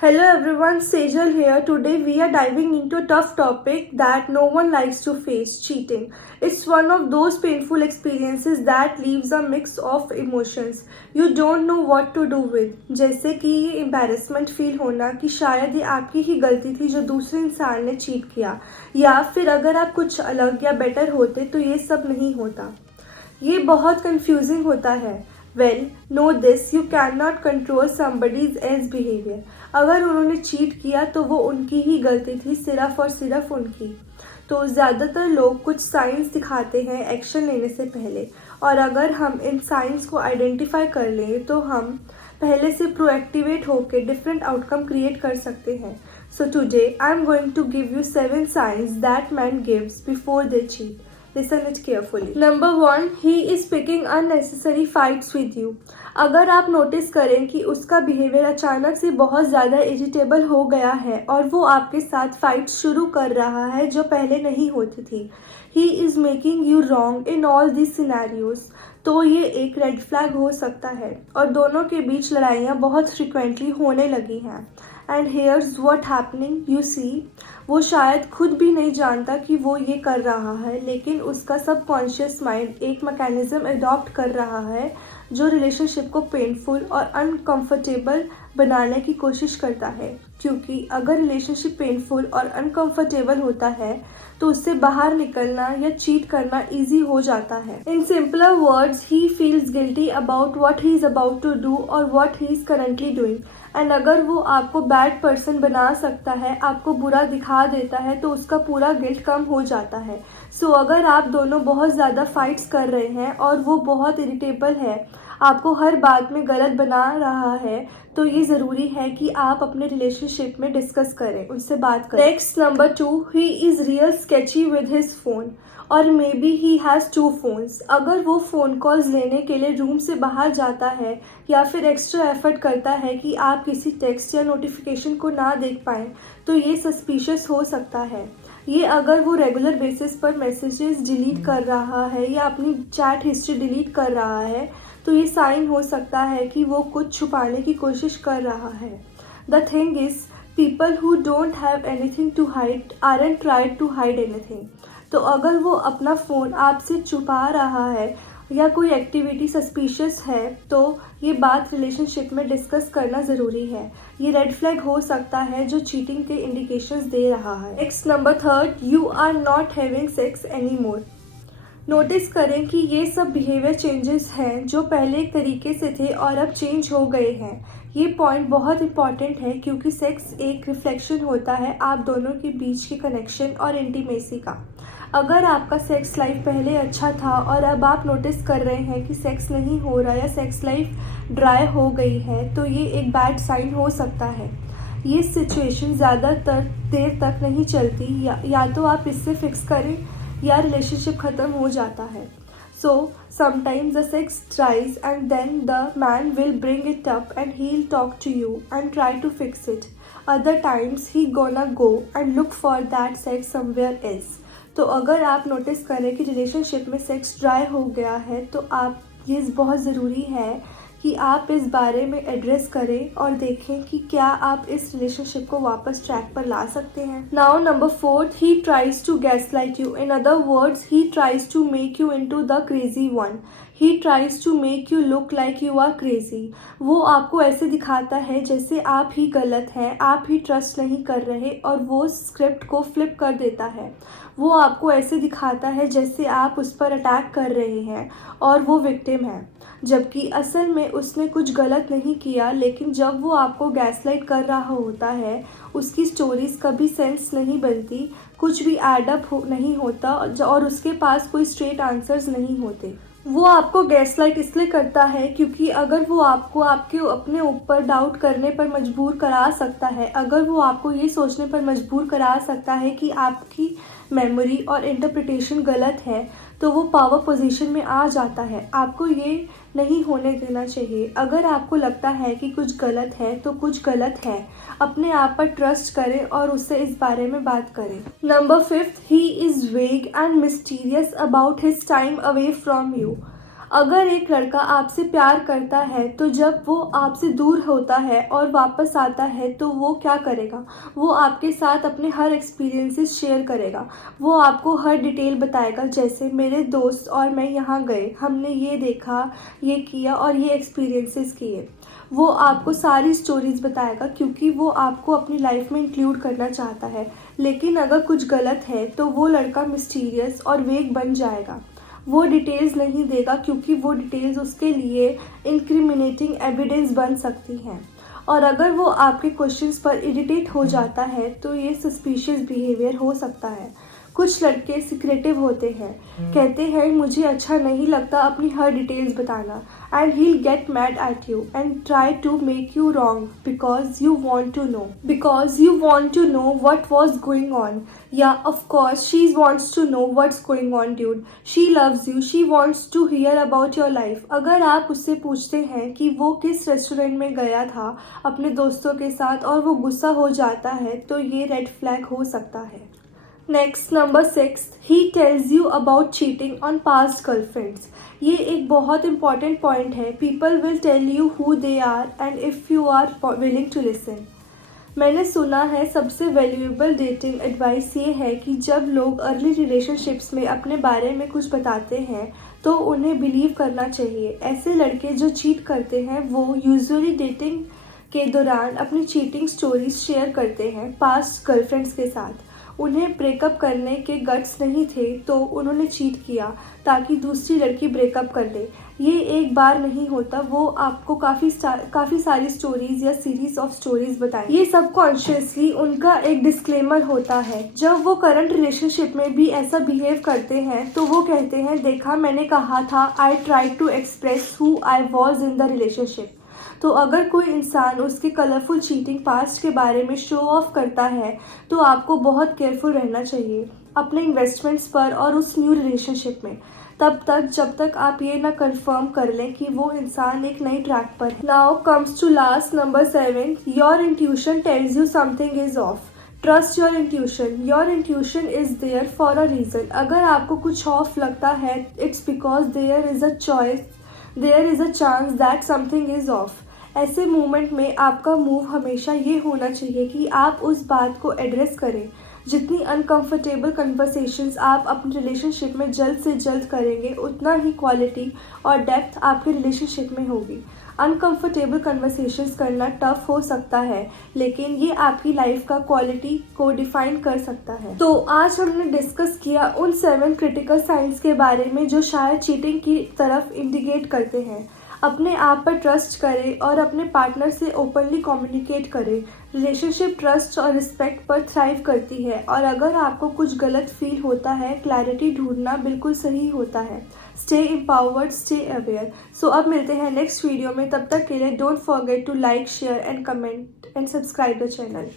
Hello everyone, Sejal here. Today we are diving into a tough topic that no one likes to face, cheating. It's one of those painful experiences that leaves a mix of emotions you don't know what to do with. जैसे कि ये embarrassment feel होना कि शायद ये आपकी ही गलती थी जो दूसरे इंसान ने चीट किया, या फिर अगर आप कुछ अलग या बेटर होते तो ये सब नहीं होता। ये बहुत कंफ्यूजिंग होता है। Well know this, you can not control somebody's age behaviour. अगर उन्होंने चीट किया तो वो उनकी ही गलती थी, सिर्फ और सिर्फ उनकी। तो ज़्यादातर लोग कुछ साइंस दिखाते हैं एक्शन लेने से पहले, और अगर हम इन साइंस को आइडेंटिफाई कर लें तो हम पहले से प्रोएक्टिवेट होकर डिफरेंट आउटकम क्रिएट कर सकते हैं। So today I am going to give you 7 signs that man gives before they cheat. Listen it carefully. Number 1, he is picking unnecessary fights with you. अगर आप नोटिस करें कि उसका बिहेवियर अचानक से बहुत ज़्यादा इरिटेबल हो गया है और वो आपके साथ फाइट शुरू कर रहा है जो पहले नहीं होती थी, he is making you wrong in all these scenarios, तो ये एक रेड फ्लैग हो सकता है और दोनों के बीच लड़ाइयाँ बहुत फ्रिक्वेंटली होने लगी हैं। And here's what happening, you see, वो शायद खुद भी नहीं जानता कि वो ये कर रहा है, लेकिन उसका सबकॉन्शियस माइंड एक मैकेनिज्म अडॉप्ट कर रहा है जो रिलेशनशिप को पेनफुल और अनकंफर्टेबल बनाने की कोशिश करता है। क्योंकि अगर रिलेशनशिप पेनफुल और अनकंफर्टेबल होता है तो उससे बाहर निकलना या चीट करना इजी हो जाता है। In simpler words, he feels guilty about what he is about to do और what he is currently doing. And अगर वो आपको बैड पर्सन बना सकता है, आपको बुरा दिखा देता है, तो उसका पूरा गिल्ट कम हो जाता है। सो अगर आप दोनों बहुत ज़्यादा फाइट्स कर रहे हैं और वो बहुत इरिटेबल है, आपको हर बात में गलत बना रहा है, तो ये ज़रूरी है कि आप अपने रिलेशनशिप में डिस्कस करें, उनसे बात करें। Next, number 2, he is real sketchy with his phone और maybe he has 2 phones। अगर वो फ़ोन कॉल्स लेने के लिए रूम से बाहर जाता है या फिर एक्स्ट्रा एफर्ट करता है कि आप किसी टेक्स्ट या नोटिफिकेशन को ना देख पाएँ, तो ये सस्पिशियस हो सकता है। ये अगर वो रेगुलर बेसिस पर मैसेजेस डिलीट कर रहा है या अपनी चैट हिस्ट्री डिलीट कर रहा है, तो ये साइन हो सकता है कि वो कुछ छुपाने की कोशिश कर रहा है। The thing is, people who don't have anything to hide aren't tried to hide anything. तो अगर वो अपना फ़ोन आपसे छुपा रहा है या कोई एक्टिविटी सस्पिशियस है, तो ये बात रिलेशनशिप में डिस्कस करना ज़रूरी है। ये रेड फ्लैग हो सकता है जो चीटिंग के इंडिकेशंस दे रहा है। Next, number 3, you are not having sex any more. Notice करें कि ये सब बिहेवियर चेंजेस हैं जो पहले एक तरीके से थे और अब चेंज हो गए हैं। ये पॉइंट बहुत इंपॉर्टेंट है क्योंकि सेक्स एक रिफ्लेक्शन होता है आप दोनों के बीच के कनेक्शन और इंटीमेसी का। अगर आपका सेक्स लाइफ पहले अच्छा था और अब आप नोटिस कर रहे हैं कि सेक्स नहीं हो रहा या सेक्स लाइफ ड्राई हो गई है, तो ये एक बैड साइन हो सकता है। ये सिचुएशन ज़्यादातर देर तक नहीं चलती, या तो आप इससे फिक्स करें या रिलेशनशिप ख़त्म हो जाता है। So sometimes the sex dries and then the man will bring it up and he will talk to you and try to fix it. Other times he gonna go and look for that sex somewhere else. तो अगर आप notice करें कि relationship में sex dry हो गया है, तो आप ये बहुत ज़रूरी है कि आप इस बारे में एड्रेस करें और देखें कि क्या आप इस रिलेशनशिप को वापस ट्रैक पर ला सकते हैं। Now number 4, he tries to gaslight you. In other words, he tries to make you into the crazy one. He tries to make you look like you are crazy. वो आपको ऐसे दिखाता है जैसे आप ही गलत हैं, आप ही ट्रस्ट नहीं कर रहे, और वो स्क्रिप्ट को फ्लिप कर देता है। वो आपको ऐसे दिखाता है जैसे आप उस पर अटैक कर रहे हैं और वो विक्टिम है, जबकि असल में उसने कुछ गलत नहीं किया। लेकिन जब वो आपको गैसलाइट कर रहा होता है, उसकी स्टोरीज कभी सेंस नहीं बनती, कुछ भी एडअप नहीं होता और उसके पास कोई स्ट्रेट आंसर्स नहीं होते। वो आपको गैसलाइट इसलिए करता है क्योंकि अगर वो आपको आपके अपने ऊपर डाउट करने पर मजबूर करा सकता है, अगर वो आपको ये सोचने पर मजबूर करा सकता है कि आपकी मेमोरी और इंटरप्रिटेशन गलत है, तो वो पावर पोजीशन में आ जाता है। आपको ये नहीं होने देना चाहिए। अगर आपको लगता है कि कुछ गलत है तो कुछ गलत है। अपने आप पर ट्रस्ट करें और उससे इस बारे में बात करें। नंबर 5, ही इज़ वेग and mysterious about his time away from you. अगर एक लड़का आपसे प्यार करता है तो जब वो आपसे दूर होता है और वापस आता है तो वो क्या करेगा? वो आपके साथ अपने हर एक्सपीरियंसेस शेयर करेगा। वो आपको हर डिटेल बताएगा, जैसे मेरे दोस्त और मैं यहाँ गए, हमने ये देखा, ये किया और ये एक्सपीरियंसेस किए। वो आपको सारी स्टोरीज बताएगा क्योंकि वो आपको अपनी लाइफ में इंक्लूड करना चाहता है। लेकिन अगर कुछ गलत है तो वो लड़का मिस्टीरियस और वेग बन जाएगा। वो डिटेल्स नहीं देगा क्योंकि वो डिटेल्स उसके लिए इंक्रिमिनेटिंग एविडेंस बन सकती हैं। और अगर वो आपके क्वेश्चंस पर इरिटेट हो जाता है तो ये सस्पिशियस बिहेवियर हो सकता है। कुछ लड़के सिक्रेटिव होते हैं, कहते हैं मुझे अच्छा नहीं लगता अपनी हर डिटेल्स बताना, and he'll get mad at you and try to make you wrong because you want to know what was going on. Yeah, of course she wants to know what's going on, dude. She loves you, she wants to hear about your life. अगर आप उससे पूछते हैं कि वो किस restaurant में गया था अपने दोस्तों के साथ और वो गुस्सा हो जाता है तो ये रेड फ्लैग हो सकता है। Next, number 6, he tells you about cheating on past girlfriends. ये एक बहुत इंपॉर्टेंट पॉइंट है। People will tell you who they are and if you are willing to listen. मैंने सुना है सबसे वैल्यूएबल डेटिंग एडवाइस ये है कि जब लोग अर्ली रिलेशनशिप्स में अपने बारे में कुछ बताते हैं तो उन्हें बिलीव करना चाहिए। ऐसे लड़के जो चीट करते हैं वो यूजुअली डेटिंग के दौरान अपनी चीटिंग स्टोरीज शेयर करते हैं पास्ट गर्लफ्रेंड्स के साथ। उन्हें ब्रेकअप करने के गट्स नहीं थे तो उन्होंने चीट किया ताकि दूसरी लड़की ब्रेकअप कर ले। ये एक बार नहीं होता, वो आपको काफ़ी सारी स्टोरीज या सीरीज ऑफ स्टोरीज बताएं। ये सबकॉन्शियसली उनका एक डिस्क्लेमर होता है। जब वो करंट रिलेशनशिप में भी ऐसा बिहेव करते हैं तो वो कहते हैं, देखा मैंने कहा था, I try to express who I was in the relationship. तो अगर कोई इंसान उसके कलरफुल चीटिंग पास्ट के बारे में शो ऑफ करता है तो आपको बहुत केयरफुल रहना चाहिए अपने इन्वेस्टमेंट्स पर और उस न्यू रिलेशनशिप में, तब तक जब तक आप ये ना कंफर्म कर लें कि वो इंसान एक नई ट्रैक पर है। Now comes to last, number 7, your intuition tells you something is off. Trust your intuition. Your intuition is there for a reason. अगर आपको कुछ ऑफ लगता है, it's because there is a chance that something is off. ऐसे moment में आपका move हमेशा ये होना चाहिए कि आप उस बात को एड्रेस करें। जितनी अनकंफर्टेबल कन्वर्सेशंस आप अपने रिलेशनशिप में जल्द से जल्द करेंगे उतना ही क्वालिटी और डेप्थ आपके रिलेशनशिप में होगी। अनकंफर्टेबल कन्वर्सेशंस करना टफ हो सकता है लेकिन ये आपकी लाइफ का क्वालिटी को डिफाइन कर सकता है। तो आज हमने डिस्कस किया उन 7 क्रिटिकल साइंस के बारे में जो शायद चीटिंग की तरफ इंडिकेट करते हैं। अपने आप पर ट्रस्ट करें और अपने पार्टनर से ओपनली कम्युनिकेट करें। रिलेशनशिप ट्रस्ट और रिस्पेक्ट पर थ्राइव करती है और अगर आपको कुछ गलत फील होता है, क्लैरिटी ढूंढना बिल्कुल सही होता है। Stay empowered, stay aware. So अब मिलते हैं नेक्स्ट वीडियो में। तब तक के लिए don't forget to like, share and comment and subscribe the channel.